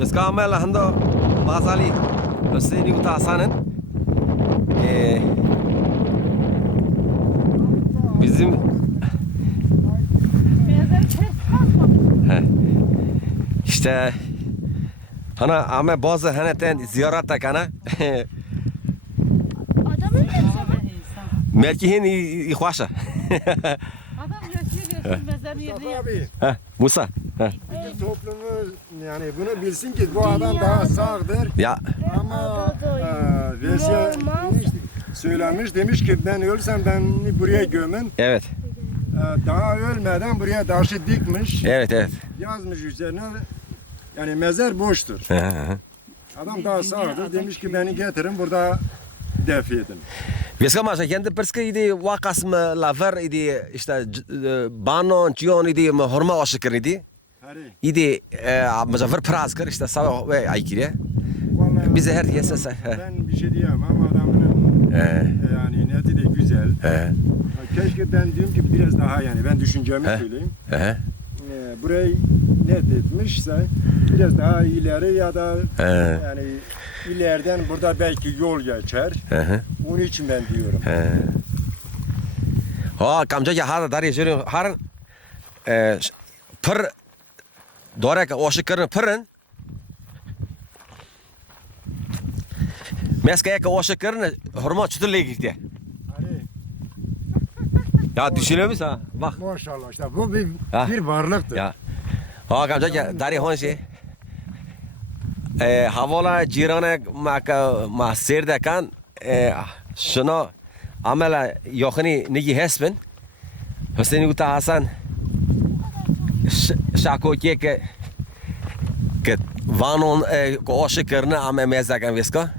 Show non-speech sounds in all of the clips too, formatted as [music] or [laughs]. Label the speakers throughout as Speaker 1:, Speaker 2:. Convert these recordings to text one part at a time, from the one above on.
Speaker 1: Beskamel hando Basali Hüseyin'i uta Hasan'ın eee bizim işte Hana ama bazı haneten ziyaret kana
Speaker 2: Adam öyle
Speaker 1: Melkihin ihvaşa
Speaker 2: Adam götürüyor götürüyor mezarın yerine
Speaker 1: Musa
Speaker 3: toplumu yani bunu bilsin ki bu adam daha sağdır.
Speaker 1: Ya
Speaker 3: Ama e, demiş, söylemiş demiş ki ben ölsem beni buraya gömün.
Speaker 1: evet
Speaker 3: E, daha ölmeden buraya taşı dikmiş.
Speaker 1: evet evet
Speaker 3: Yazmış üzerine yani mezar boştur. Adam daha sağdır. Demiş ki beni getirin burada def edin.
Speaker 1: Kendi prske idi vakas me laver idi işte c- e, banon cion idi me horma aşıkır idi. İdi muzaffer prazkır işte sabah ve.
Speaker 3: Vallahi
Speaker 1: Bize her yese
Speaker 3: ben bir şey diyemem adamın
Speaker 1: He.
Speaker 3: e, yani niyeti de güzel.
Speaker 1: He.
Speaker 3: Keşke ben diyorum ki biraz daha yani ben düşüncemi
Speaker 1: He.
Speaker 3: söyleyeyim.
Speaker 1: He.
Speaker 3: Ee, burayı net etmişse biraz daha ileri ya da
Speaker 1: He.
Speaker 3: yani ileriden burada belki yol geçer.
Speaker 1: He,
Speaker 3: Onun için ben diyorum.
Speaker 1: he. Ha kamca ya har dar yaşıyorum har e, pır dorek aşıkırın pırın Meska horma çuturluğa gitti.
Speaker 3: Hani
Speaker 1: Ya düşünüyor musun ha? Bak.
Speaker 3: maşallah işte bu bir,
Speaker 1: Ha.
Speaker 3: bir varlıktır.
Speaker 1: Ya. Ha kamca dari honşi. E, havola cirane maka ma serde kan e, şunu amela yokhni nigi hesben. Hüseyin Uta Hasan şako ke ke ke vanon e, ko aşıkırını ame mezakan veska.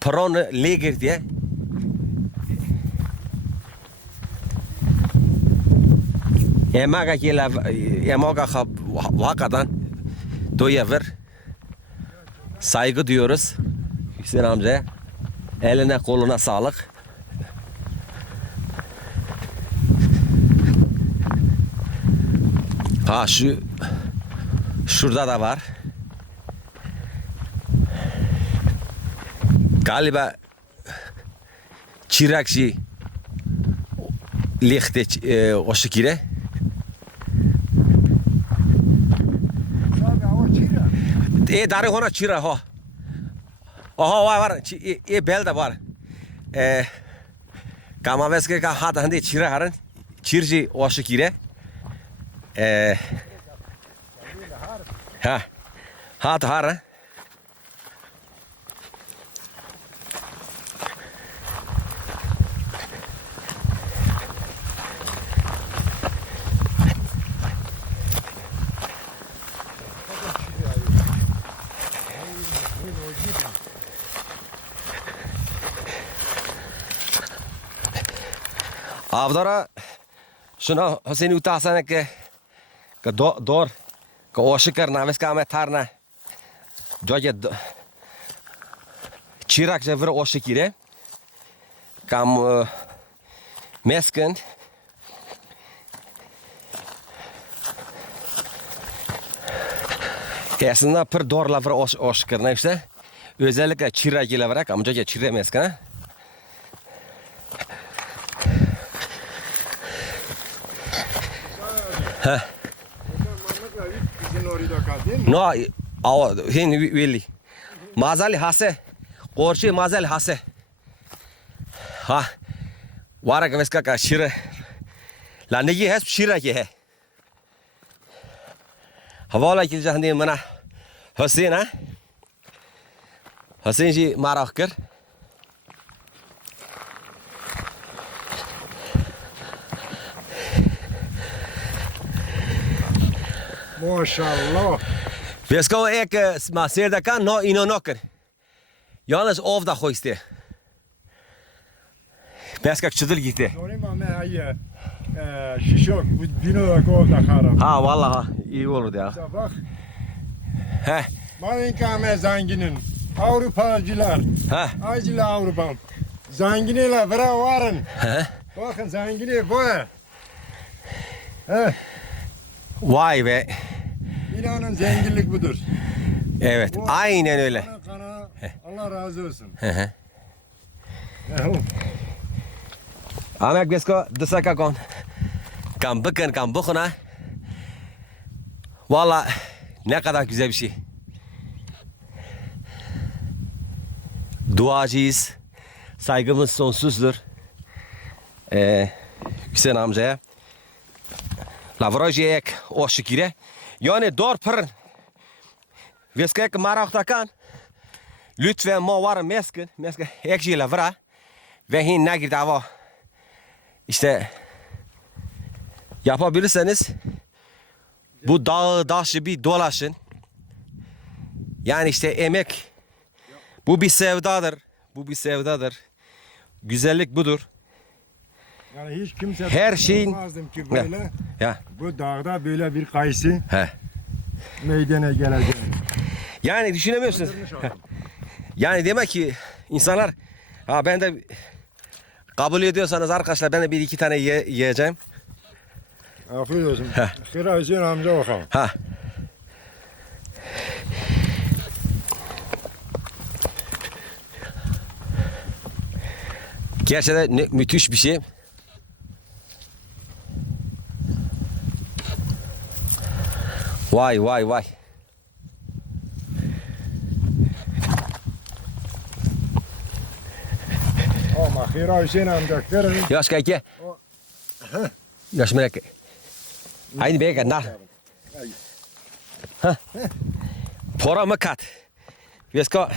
Speaker 1: Pron legir diye. Emaga kila emaga hab vakadan doyavır. Saygı diyoruz. Hüseyin amcaya. Eline koluna sağlık. Ha şu şurada da var. Galiba Çırakşi Lichte e, o şekilde.
Speaker 3: Tabii o çira.
Speaker 1: E dari hona çira ha. Aha var var. E, e bel de var. E kama veske ka hat hande çira harın. Çirci o şekilde. E Ha. Hat har. Avdara şuna Hüseyin utasana ke ke do dor ke o şeker na veska me tarna. Joje Çırak je vr o şekire. Kam e, mesken Aslında pır dorla vr o, o şeker ne işte. Özellikle çırak ile vrak ama joje çırak No, awa hin wili. Mazali hase. Qorshi mazali hase. Ha. Warak veska ka shira. La negi has shira ke hai. Havala kil jahni mana. Hüseyin ha. Hüseyin ji maraq kir.
Speaker 3: Maşallah.
Speaker 1: Veska ek ma serda kan no ino nokker. Yalnız of da khoiste. Veska çıdır gitti.
Speaker 3: Şişok bu dino da kovda haram.
Speaker 1: Ha vallahi iyi olurdu ya.
Speaker 3: Sabah
Speaker 1: He
Speaker 3: Malin kame zanginin. Avrupacılar.
Speaker 1: he
Speaker 3: Acil Avrupa. Zanginiyle vere varın.
Speaker 1: he.
Speaker 3: Bakın zangini bu. He.
Speaker 1: Vay be.
Speaker 3: İnanın zenginlik budur.
Speaker 1: Evet,
Speaker 3: Bu-
Speaker 1: aynen öyle.
Speaker 3: Kana Allah razı olsun.
Speaker 1: Amek besko dısaka kon. Kam bıkın kam bıkına. Valla ne kadar güzel bir şey. Duacıyız. Saygımız sonsuzdur. Ee, Hüseyin amcaya. Lavrojiyek o şekilde. Yani dor pırın. Veskek maraktakan. Lütfen ma var meskin. Meskin ekşi lavra. Ve hin nagir dava. İşte yapabilirseniz bu dağı daşı bir dolaşın. Yani işte emek bu bir sevdadır. Bu bir sevdadır. Güzellik budur.
Speaker 3: Yani hiç kimse
Speaker 1: Her şeyin-
Speaker 3: ki böyle
Speaker 1: Ya
Speaker 3: bu dağda böyle bir kayısı
Speaker 1: he.
Speaker 3: meydana geleceğini.
Speaker 1: Yani düşünemiyorsunuz. Yani demek ki insanlar ha ben de kabul ediyorsanız arkadaşlar ben de bir iki tane ye- yiyeceğim.
Speaker 3: Afiyet olsun. Kıra Hüseyin amca bakalım.
Speaker 1: Ha. Gerçekten müthiş bir şey. Vay vay vay.
Speaker 3: Ama Kıra Hüseyin amca kırın.
Speaker 1: Yaş kayke. Yaş merak. Aynı beye nar. Ha. Pora mı kat? Vesko.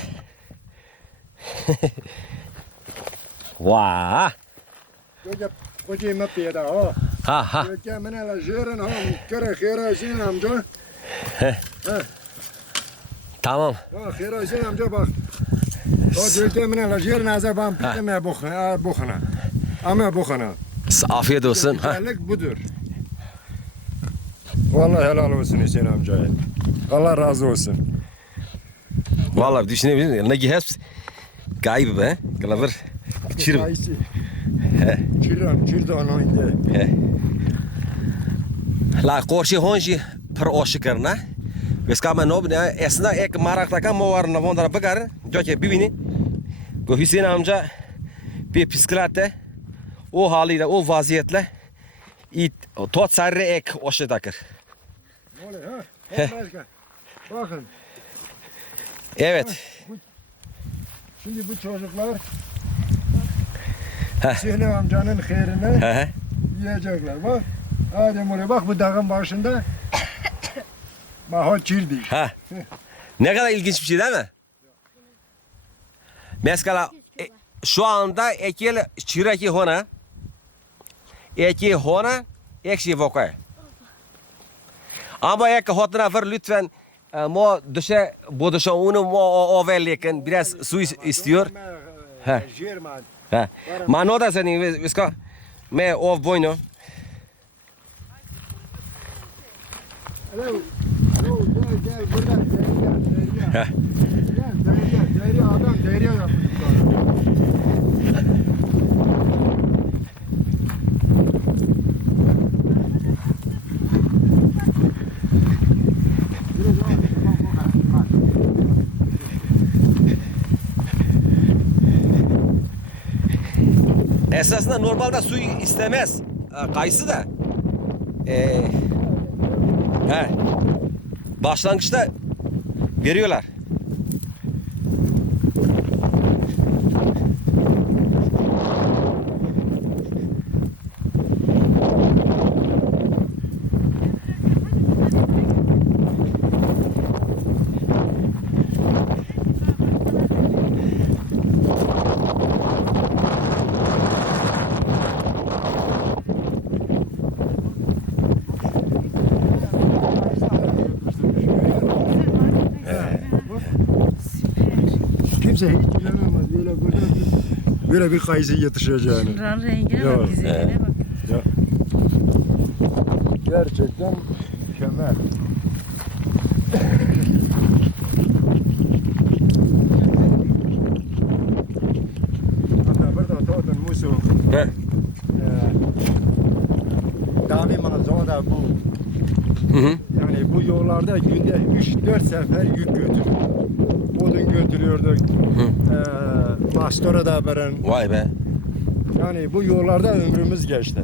Speaker 1: [laughs] Vaa.
Speaker 3: Koca koca mı piyada ha.
Speaker 1: Ha ha.
Speaker 3: Mene la jörün ha. Kıra Kıra Hüseyin amca.
Speaker 1: Tamam.
Speaker 3: Ha Hüseyin amca bak. O dölke mene la jörün azabam piteme bukana. Bukana. Ama bukana.
Speaker 1: Afiyet olsun.
Speaker 3: Güzellik budur. Vallahi helal olsun Hüseyin amcaya. Allah razı olsun.
Speaker 1: Vallahi düşünebilir misin? Ne gihas? Gayb be. Kılavır.
Speaker 3: Kayısı.
Speaker 1: He.
Speaker 3: Çiran, çirdan oyunda.
Speaker 1: He. La korşi honji per oşikarna. Veska ma nob ne esna ek marak taka mo var na vondara bakar. Joke bibini. Bu Hüseyin amca bir psikolate o haliyle o vaziyetle it tot sarre ek oşe takır.
Speaker 3: Bakın
Speaker 1: Evet.
Speaker 3: şimdi bu çocuklar. Hüseyin amcanın
Speaker 1: he.
Speaker 3: yiyecekler. Bak. Hadi buraya bak bu dağın başında. [coughs] Mahal çirdi.
Speaker 1: Ha. Ne kadar ilginç bir şey değil mi? Mesela e, şu anda ekil çireki hona eki hona ekşi vokay. Ama ek hotna ver lütfen e, mo dışa bu dışa onu mo o overleken biraz su is- istiyor.
Speaker 3: Jerman.
Speaker 1: Ha. Ma no da senin viska me ov boyno. Esasında normalde su istemez. Kayısı da. Ee, he. Başlangıçta veriyorlar.
Speaker 3: Kimse hiç inanamaz böyle burada bir, böyle bir kayısı yetişeceğini.
Speaker 2: Şunların rengine
Speaker 3: Ya.
Speaker 2: bak, güzeline bak.
Speaker 3: Gerçekten mükemmel.
Speaker 1: He.
Speaker 3: Davi zoda bu.
Speaker 1: Hı hı.
Speaker 3: Yani Yani bu yollarda günde 3-4 sefer yük götürüyor. Götürüyorduk. Ee, Mastora da verin.
Speaker 1: Vay be.
Speaker 3: Yani bu yollarda ömrümüz geçti.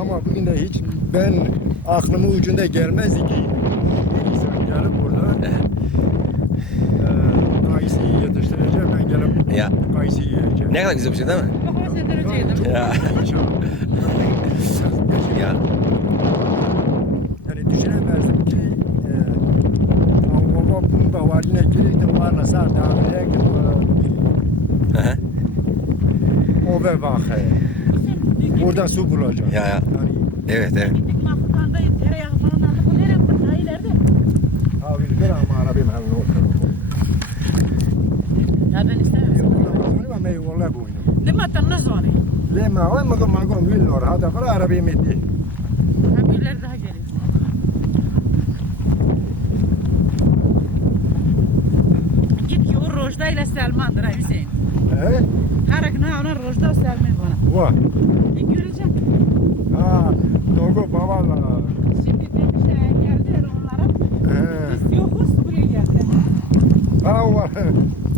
Speaker 3: Ama bugün de hiç ben aklımın ucunda gelmezdi ki bir insan gelip burada e, kayısıyı yetiştireceğim ben gelip
Speaker 1: ya
Speaker 3: kayısı yiyeceğim.
Speaker 1: ne kadar güzel bir şey değil mi?
Speaker 2: Sendireceğim.
Speaker 1: Ya. Ya.
Speaker 3: Yani düşünemezdim ki e, baba bunda var yine kilitli abi herkes
Speaker 1: Hı hı.
Speaker 3: o ve bakı. Buradan su bulacak.
Speaker 1: Ya, ya.
Speaker 3: Yani
Speaker 1: evet evet.
Speaker 2: Gittik mahkutandayım. Tereyağı falan aldık. O nereye koyduk? Ha ileride.
Speaker 3: abi bir ama arabim hem ne
Speaker 2: Ya ben istemiyorum.
Speaker 3: olur. Ma io volevo uno.
Speaker 2: Lima tanına sonra.
Speaker 3: Le ma o ma ma ma millor hada fara arabayı metti.
Speaker 2: Ha birileri daha geliyor. Git ki o Rojda ile Selman'dır ha Hüseyin.
Speaker 3: He?
Speaker 2: Her gün ha ona Rojda Selman bana.
Speaker 3: Va.
Speaker 2: E göreceğim.
Speaker 3: Ha, Togo babala.
Speaker 2: Şimdi şey geldiler onlara.
Speaker 3: He.
Speaker 2: Biz yokuz buraya geldiler.
Speaker 3: Ha va.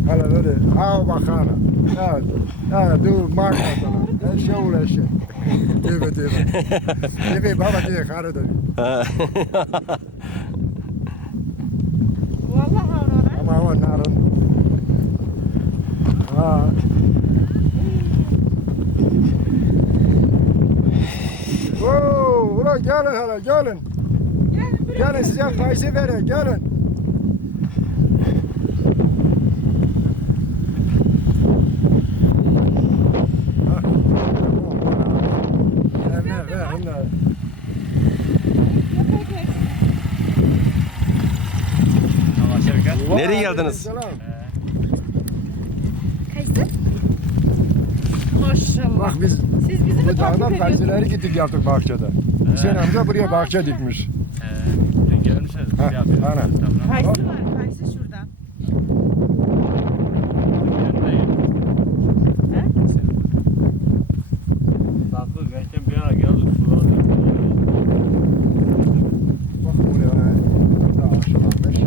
Speaker 3: Hala öyle. Ha bakana. Ha. Ha du marka sana. Her şey uğraşı. Evet evet. Evet baba diye karı da. [laughs]
Speaker 2: Vallahi ona.
Speaker 3: Ama o narın. Ha. Oo, gelin hele gelin.
Speaker 2: Gelin.
Speaker 3: Gelin size kayısı verin gelin.
Speaker 1: Nereye geldiniz?
Speaker 3: Selam.
Speaker 2: Maşallah.
Speaker 3: Bak biz
Speaker 2: Siz bizi mi
Speaker 3: bu
Speaker 2: takip
Speaker 3: dağda
Speaker 2: ediyorsunuz?
Speaker 3: gittik yaptık bahçede. Hüseyin amca buraya bahçe dikmiş.
Speaker 4: Dün gelmişler.
Speaker 3: Ha,
Speaker 4: şey yapıyor.
Speaker 3: aynen.
Speaker 4: Tamam.
Speaker 2: Kayısı var. Kayısı şuradan. He?
Speaker 4: Saklı geçen bir ara geldi sulardı.
Speaker 3: Bak buraya burada aşılanmış.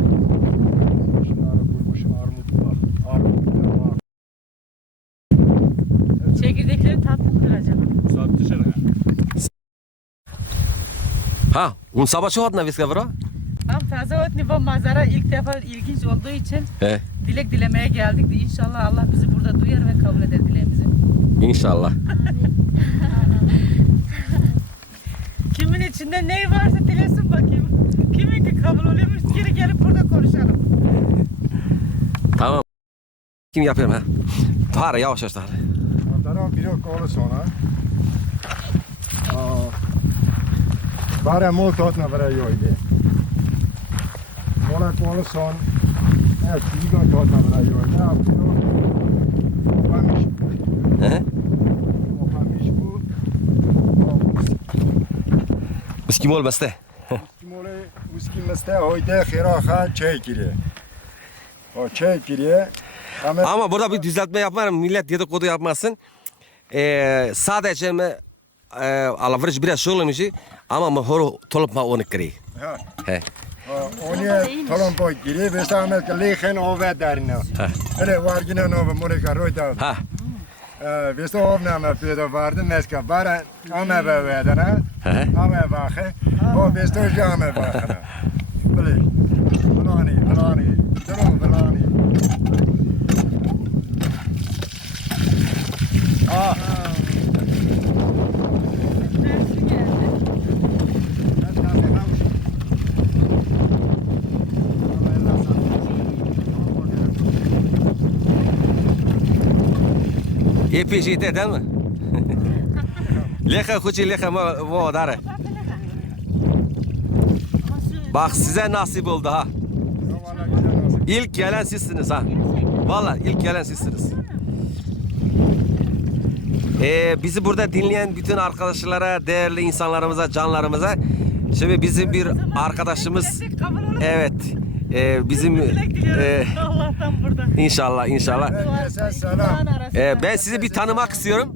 Speaker 3: Şunları bulmuş armut bak. Armut bile var.
Speaker 2: Çekirdekleri tatlı mıdır acaba?
Speaker 4: Saat dışarı.
Speaker 1: Ha, un sabah çok adına viska bro.
Speaker 2: Tam taze otni bu manzara ilk defa ilginç olduğu için
Speaker 1: He,
Speaker 2: dilek dilemeye geldik. de İnşallah Allah bizi burada duyar ve kabul eder dileğimizi.
Speaker 1: inşallah. [laughs]
Speaker 2: Kimin içinde ne varsa dilesin bakayım. Kimin ki kabul oluyormuş geri gelip burada konuşalım.
Speaker 1: Tamam. Kim yapıyorum ha? Tahara yavaş yavaş Tahara.
Speaker 3: Taraf bir yok kolu sonra. Bara molto otna vera io ide. Mola kolu son. Evet, figo otna vera io ide. Ne yapıyor? Opamış.
Speaker 1: Hı hı.
Speaker 3: Opamış bu.
Speaker 1: Biz kim olmazsa.
Speaker 3: Mole uski meste hoyde khiraha çay giriyor. O çay giriyor. Ama
Speaker 1: burada bir düzeltme yapmarım. Millet dedikodu yapmasın. Ee, sadece mi e, alışveriş biraz şöyle ama horu tolop ma onu kri.
Speaker 3: Ja.
Speaker 1: He.
Speaker 3: Oni tolop boy gire besam et legen over daarna. Hele wargina no morika roida.
Speaker 1: Ha.
Speaker 3: Eh, wist opname voor de waarden met kabara ame we
Speaker 1: werden.
Speaker 3: Ame wagen. Oh wist dus ame wagen. Bele. Belani, belani.
Speaker 1: Daarom Mi? [laughs] Leha kuçi leha ma ma dare. Bak size nasip oldu ha. İlk gelen sizsiniz ha. Vallahi ilk gelen sizsiniz. Ee, bizi burada dinleyen bütün arkadaşlara, değerli insanlarımıza, canlarımıza. Şimdi bizim bir arkadaşımız, evet, e, bizim e,
Speaker 2: Allah'tan burada.
Speaker 1: inşallah inşallah.
Speaker 3: Herkese selam.
Speaker 1: Ee, ben sizi bir tanımak istiyorum.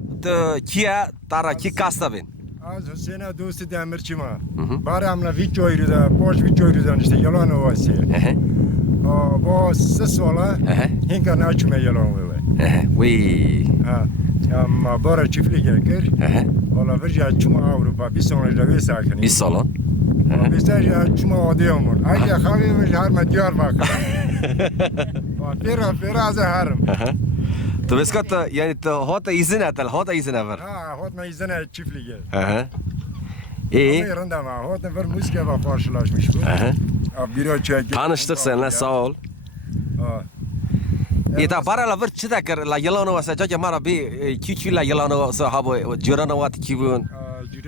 Speaker 1: Kia Tara Ki Kastabin.
Speaker 3: Az Hüseyin'e dostu demirçi ma. Bari amla videoyu da, boş videoyu da işte yalan ovası.
Speaker 1: Ehe.
Speaker 3: O, bu ses ola,
Speaker 1: Ehe.
Speaker 3: hinka ne açma yalan ovası.
Speaker 1: Ehe. Vay.
Speaker 3: Ha. Ama bara çiftlik.
Speaker 1: Ehe.
Speaker 3: Valla bir ya çuma Avrupa, bir sonra da bir sakın.
Speaker 1: Bir salon. [laughs]
Speaker 3: Ya çuma odayamın. Ay ya kavimiz harma diyar [laughs] bak. Pera pera az harım.
Speaker 1: Tu vet att yani tu hata izin etel, hata izin ever.
Speaker 3: Ha, hot na izine çiftliğe.
Speaker 1: Ehe.
Speaker 3: İyi.
Speaker 1: İyi.
Speaker 3: Yerinde ama hot na bir müzike var karşılaşmış bu.
Speaker 1: Ehe.
Speaker 3: Ha, Bir çek.
Speaker 1: Tanıştık seninle sağ ol.
Speaker 3: Ha.
Speaker 1: İyi ta para la vır çıtakır la yılanı varsa caca mara bir küçük la yılanı varsa ha bu cüranı var kibun.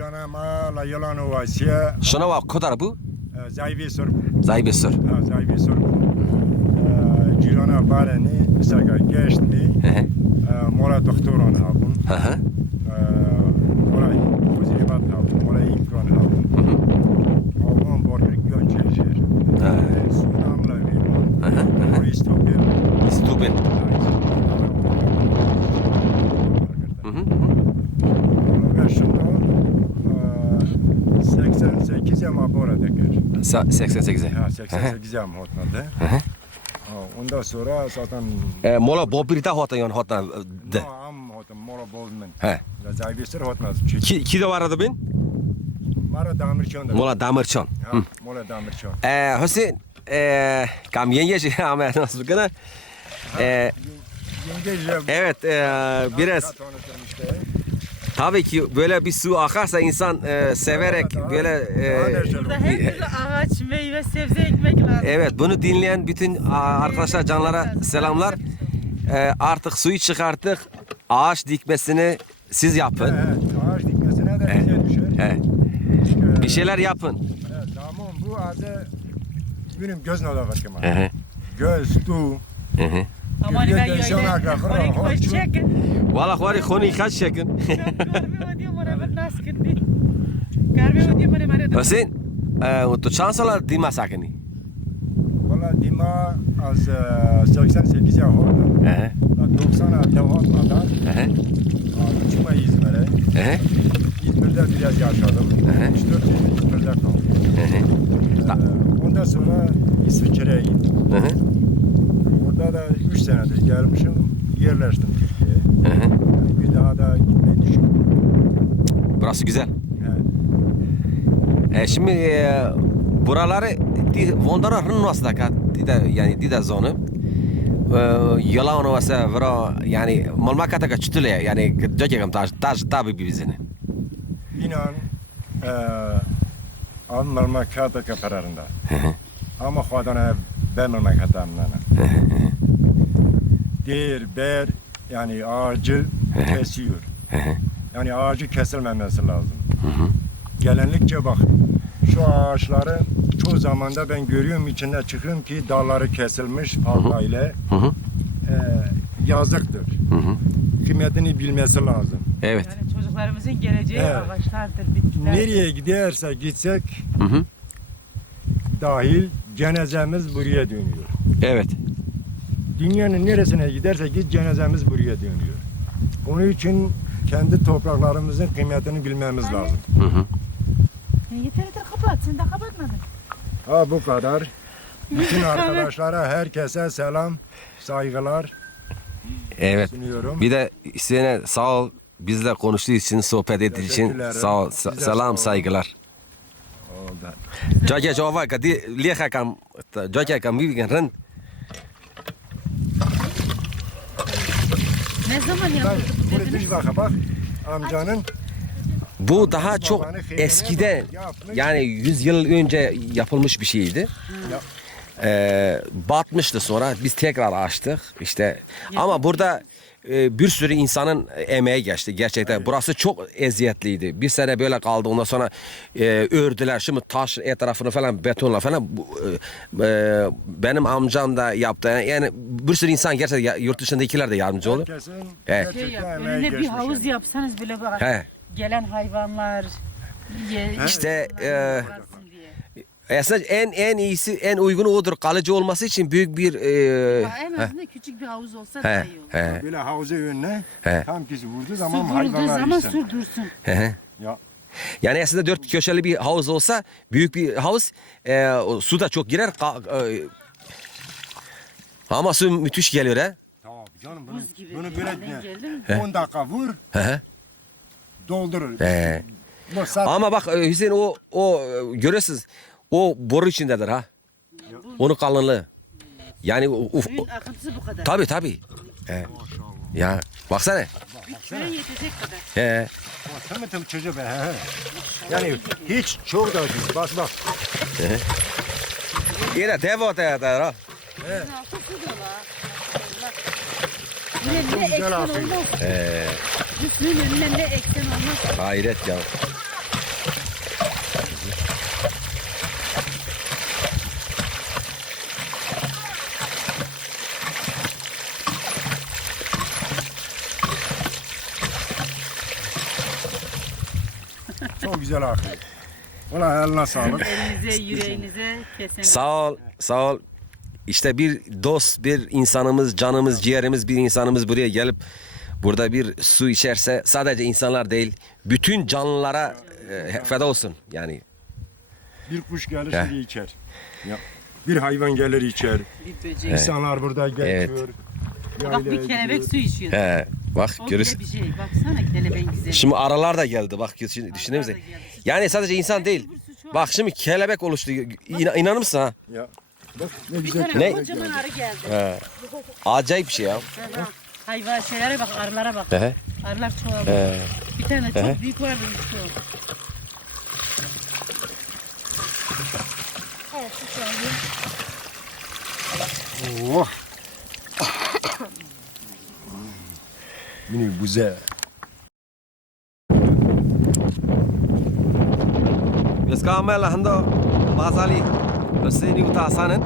Speaker 3: Jirana ma la yolano vasiye
Speaker 1: Şuna var kadar bu?
Speaker 3: zayvi sor.
Speaker 1: Zayıf sor.
Speaker 3: Ha zayvi sor. Jirana barani mesela geçti.
Speaker 1: Ehe.
Speaker 3: Mola doktoron habun.
Speaker 1: Hı hı.
Speaker 3: Mola pozivat habun. Mola imkan habun. Avon borger gönçeşir. Sunamla vimon.
Speaker 1: Hı hı.
Speaker 3: Mola istopir.
Speaker 1: Stupid. Hı hı.
Speaker 3: Ve şimdi 88 ama bora dekir.
Speaker 1: 88'e.
Speaker 3: Ha 88 am hotmadı.
Speaker 1: Hı hı.
Speaker 3: Ondan sonra zaten
Speaker 1: E, mola bobirita hota yon hota de.
Speaker 3: No, am hotam mora bozmen.
Speaker 1: He.
Speaker 3: Zayvistir hotmaz.
Speaker 1: Ki, ki de var adı bin?
Speaker 3: Mara damirçon da.
Speaker 1: Mola Damirçan.
Speaker 3: Ha, mola damirçon.
Speaker 1: E, Hüseyin, e, kam yengeci [laughs] ama nasıl gına? E,
Speaker 3: Yengece
Speaker 1: evet, e, biraz tabii ki böyle bir su akarsa insan e, severek böyle e,
Speaker 2: Burada her türlü ağaç, meyve, sebze ekmek lazım.
Speaker 1: Evet bunu dinleyen bütün a, arkadaşlar canlara selamlar. E, artık suyu çıkarttık. Ağaç dikmesini siz yapın.
Speaker 3: Ağaç dikmesine de bize düşer.
Speaker 1: He, bir şeyler yapın.
Speaker 3: Evet, Tamam bu azı benim göz.
Speaker 1: Hı hı,
Speaker 3: Göz, tu.
Speaker 1: hı hı.
Speaker 3: Yürüyen
Speaker 2: ben çekin.
Speaker 1: Valla var konu kaç çekin. [laughs] Hüseyin, e, tu çansalar dima sakini.
Speaker 3: Valla dima az e, 88 ya La 90 a tevhatmadan
Speaker 1: hı hı,
Speaker 3: çıkma İzmir'e. İzmir'de biraz yaşadım.
Speaker 1: Hı hı.
Speaker 3: 3-4 yıl İzmir'de kaldım.
Speaker 1: hı hı,
Speaker 3: Ee, ondan sonra İsviçre'ye gittim. Orada da 3 senedir gelmişim. Yerleştim Türkiye'ye.
Speaker 1: hı hı.
Speaker 3: Yani bir daha da gitmeyi düşünüyorum.
Speaker 1: Burası güzel.
Speaker 3: He.
Speaker 1: E, şimdi e, buraları di, vondana rın nasıl da dida yani dida zonu. E, yalan olsa vra yani malmakata ka çütüle yani dökegem taj taj tabi bizini.
Speaker 3: İnan e, almalma kağıda kapararında. Ama Khuadana bemirmek hatamlarına. Değir, ber yani ağacı kesiyor. Yani ağacı kesilmemesi lazım. Gelenlikçe bak şu ağaçları çoğu zamanda ben görüyorum içinde çıkıyorum ki dalları kesilmiş paltayla
Speaker 1: Hı hı.
Speaker 3: e, yazıktır.
Speaker 1: Hı hı.
Speaker 3: Kıymetini bilmesi lazım.
Speaker 1: Evet.
Speaker 2: Yani çocuklarımızın geleceği
Speaker 3: Evet.
Speaker 2: ağaçlardır, bitkiler.
Speaker 3: Nereye giderse gitsek
Speaker 1: Hı hı.
Speaker 3: dahil cenazemiz buraya dönüyor.
Speaker 1: Evet.
Speaker 3: Dünyanın neresine giderse git cenazemiz buraya dönüyor. Onun için kendi topraklarımızın kıymetini bilmemiz lazım.
Speaker 1: Hı hı.
Speaker 2: Yeterlidir kapat, sen de kapatmadın.
Speaker 3: Ha bu kadar. Bütün arkadaşlara herkese selam, saygılar
Speaker 1: Evet.
Speaker 3: sunuyorum.
Speaker 1: Bir de sene sağ ol bizle konuştuğu için, sohbet ettiği için sağ ol. Sa-
Speaker 3: Size sağ
Speaker 1: selam,
Speaker 3: olun.
Speaker 1: saygılar.
Speaker 3: Oldu.
Speaker 1: Joke jova ka di liha kam joke kam bir gün
Speaker 2: Ne zaman yapıldı bu
Speaker 3: bunu
Speaker 2: dediniz?
Speaker 3: bir bak bak. Amcanın
Speaker 1: Bu daha çok eskiden yani 100 yıl önce yapılmış bir şeydi.
Speaker 3: Ya.
Speaker 1: Ee, batmıştı sonra biz tekrar açtık işte ama burada e, bir sürü insanın emeği geçti gerçekten burası çok eziyetliydi bir sene böyle kaldı ondan sonra e, ördüler şimdi taş etrafını falan betonla falan Bu, e, e, benim amcam da yaptı yani bir sürü insan gerçekten ya- yurt dışındakiler de yardımcı olur
Speaker 3: herkesin
Speaker 1: Evet.
Speaker 2: Şey yap,
Speaker 3: gerçekten emeği
Speaker 2: önüne bir
Speaker 3: geçmiş.
Speaker 2: havuz
Speaker 3: yani.
Speaker 2: yapsanız bile bak.
Speaker 1: he
Speaker 2: Gelen hayvanlar, ye,
Speaker 1: İşte, e. Aslında en en iyisi, en uygunu odur. Kalıcı olması için büyük bir e,
Speaker 2: Ha, en
Speaker 1: he,
Speaker 2: azından küçük bir havuz olsa
Speaker 1: he,
Speaker 2: daha iyi olur.
Speaker 1: he,
Speaker 3: Böyle havuzu önüne
Speaker 1: he,
Speaker 3: tam kişi vurduğu
Speaker 2: Su
Speaker 3: zaman
Speaker 2: vurduğu
Speaker 3: hayvanlar
Speaker 2: zaman
Speaker 3: yesin.
Speaker 2: su dursun.
Speaker 1: he, he.
Speaker 3: Ya
Speaker 1: Yani aslında dört köşeli bir havuz olsa büyük bir havuz e, o su da çok girer. Ka- e, ama su müthiş geliyor he.
Speaker 3: Tamam canım bunu,
Speaker 2: Buz gibi.
Speaker 3: bunu böyle
Speaker 2: geldim.
Speaker 3: 10 dakika vur
Speaker 1: hı.
Speaker 3: doldurur.
Speaker 1: He.
Speaker 3: Bu saat
Speaker 1: Ama bak e, Hüseyin o o e, görüyorsunuz o boru içindedir ha. Onun kalınlığı. Yani o- uf,
Speaker 2: Suyun akıntısı bu kadar.
Speaker 1: tabi tabi. He. Ya baksana.
Speaker 2: Bir köye yetecek kadar.
Speaker 1: He.
Speaker 3: Baksana tam çocuğu be. he. Yani hiç çok da değil. Bak bak.
Speaker 1: Yine dev o da ha.
Speaker 2: Altı kuruyorlar. Yine ne
Speaker 3: güzel
Speaker 2: ekten
Speaker 3: akıyor.
Speaker 2: olmaz.
Speaker 1: He.
Speaker 2: Suyun önüne ne ekten olmaz.
Speaker 1: Hayret ya.
Speaker 3: Güzel akıyor. Ulan eline sağlık.
Speaker 2: Elinize, yüreğinize kesin.
Speaker 1: Sağ ol, sağ ol. İşte bir dost, bir insanımız, canımız, ciğerimiz bir insanımız buraya gelip burada bir su içerse sadece insanlar değil, bütün canlılara e, feda olsun. Yani
Speaker 3: Bir kuş gelir
Speaker 1: He.
Speaker 3: şimdi içer. Ya. Bir hayvan gelir içer.
Speaker 2: Bir böcek.
Speaker 3: İnsanlar burada geçiyor.
Speaker 1: Evet.
Speaker 2: Bak bir kelebek su içiyor.
Speaker 1: he, bak
Speaker 2: O
Speaker 1: görürsün.
Speaker 2: bir şey. Baksana kelebeğin güzeli.
Speaker 1: Şimdi aralar da geldi. Bak şimdi
Speaker 2: da geldi.
Speaker 1: Yani sadece insan değil. Bak şimdi kelebek oluştu. İna, inanır mısın ha?
Speaker 3: Ya. Bak ne
Speaker 2: Bir
Speaker 3: güzel
Speaker 2: tane
Speaker 1: Ne?
Speaker 2: kocaman arı geldi.
Speaker 1: He. Acayip bir şey ya.
Speaker 2: Hayvan şeylere bak, arılara bak.
Speaker 1: He.
Speaker 2: Arılar çoğaldı.
Speaker 1: He.
Speaker 2: Bir tane çok
Speaker 1: Ehe.
Speaker 2: büyük vardı o. Evet, şu çoğalıyor.
Speaker 3: Oh. Yine güzel.
Speaker 1: Biz kamel hando bazali Hüseyin'i utasanın